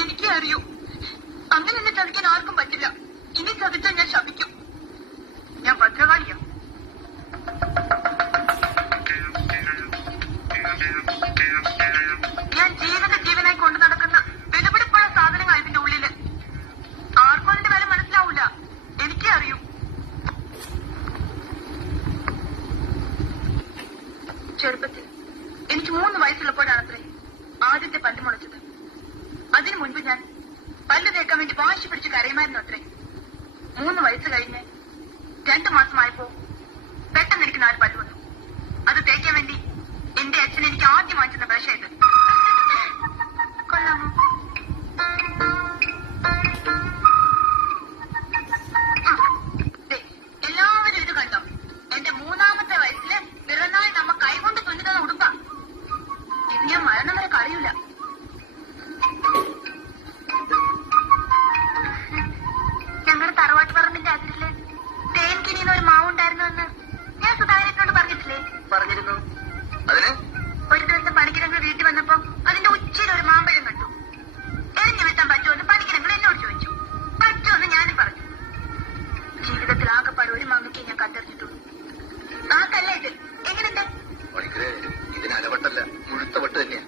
എനിക്കേ അറിയൂ അങ്ങനെ എന്നെ ചതിക്കാൻ ആർക്കും പറ്റില്ല. ഇനി ചതിച്ചാൽ ഞാൻ ശപിക്കും. ഞാൻ ഭദ്രകാളിയാ. ഞാൻ ജീവിത നടക്കുന്ന ഇതിന്റെ ഉള്ളിൽ. ആർക്കും ചെറുപ്പത്തിൽ എനിക്ക് മൂന്ന് വയസ്സുള്ളപ്പോഴാണത്രേ അതിനു മുൻപ് ഞാൻ പല്ല് തേക്കാൻ വേണ്ടി വാശി പിടിച്ച് കരയുമായിരുന്നു അത്രേ. മൂന്ന് വയസ്സ് കഴിഞ്ഞ് രണ്ടു മാസമായപ്പോ പെട്ടെന്ന് എനിക്ക് നാല് പല്ല് വന്നു. അത് തേക്കാൻ വേണ്ടി എന്റെ അച്ഛൻ എനിക്ക് ആദ്യം വാങ്ങിച്ചെന്ന ബ്രഷ് ഇത്. കൊള്ളാമോ? എല്ലാവരും ഇത് കണ്ടോ? എന്റെ മൂന്നാമത്തെ വയസ്സിൽ പിറന്നാൾ നമ്മ കൈകൊണ്ട് തുന്നുന്ന ഉടുക്കാം ഞാൻ മരണം വരെ കളയൂല. തറവാട്ട് പറമ്പിന്റെ അതിരിൽ തേൻകിനിന്ന് ഒരു മാവുണ്ടായിരുന്നു എന്ന് ഞാൻ സുധാകരനോട് പറഞ്ഞിട്ടില്ലേ? പറഞ്ഞിരുന്നു. അതിന്? ഒരു ദിവസം പണിക്കിരങ്ങൾ വീട്ടിൽ വന്നപ്പോ അതിന്റെ ഉച്ചയിൽ ഒരു മാമ്പഴം കണ്ടു. എറിഞ്ഞു വെട്ടാൻ പറ്റുമെന്ന് പണിക്കിരങ്ങൾ എന്നോട് ചോദിച്ചു. പറ്റുമെന്ന് ഞാനും പറഞ്ഞു. ജീവിതത്തിൽ ആകെപ്പാട് ഒരു മാങ്ങയ്ക്ക് ഞാൻ കത്തെറിഞ്ഞിട്ടുള്ളൂ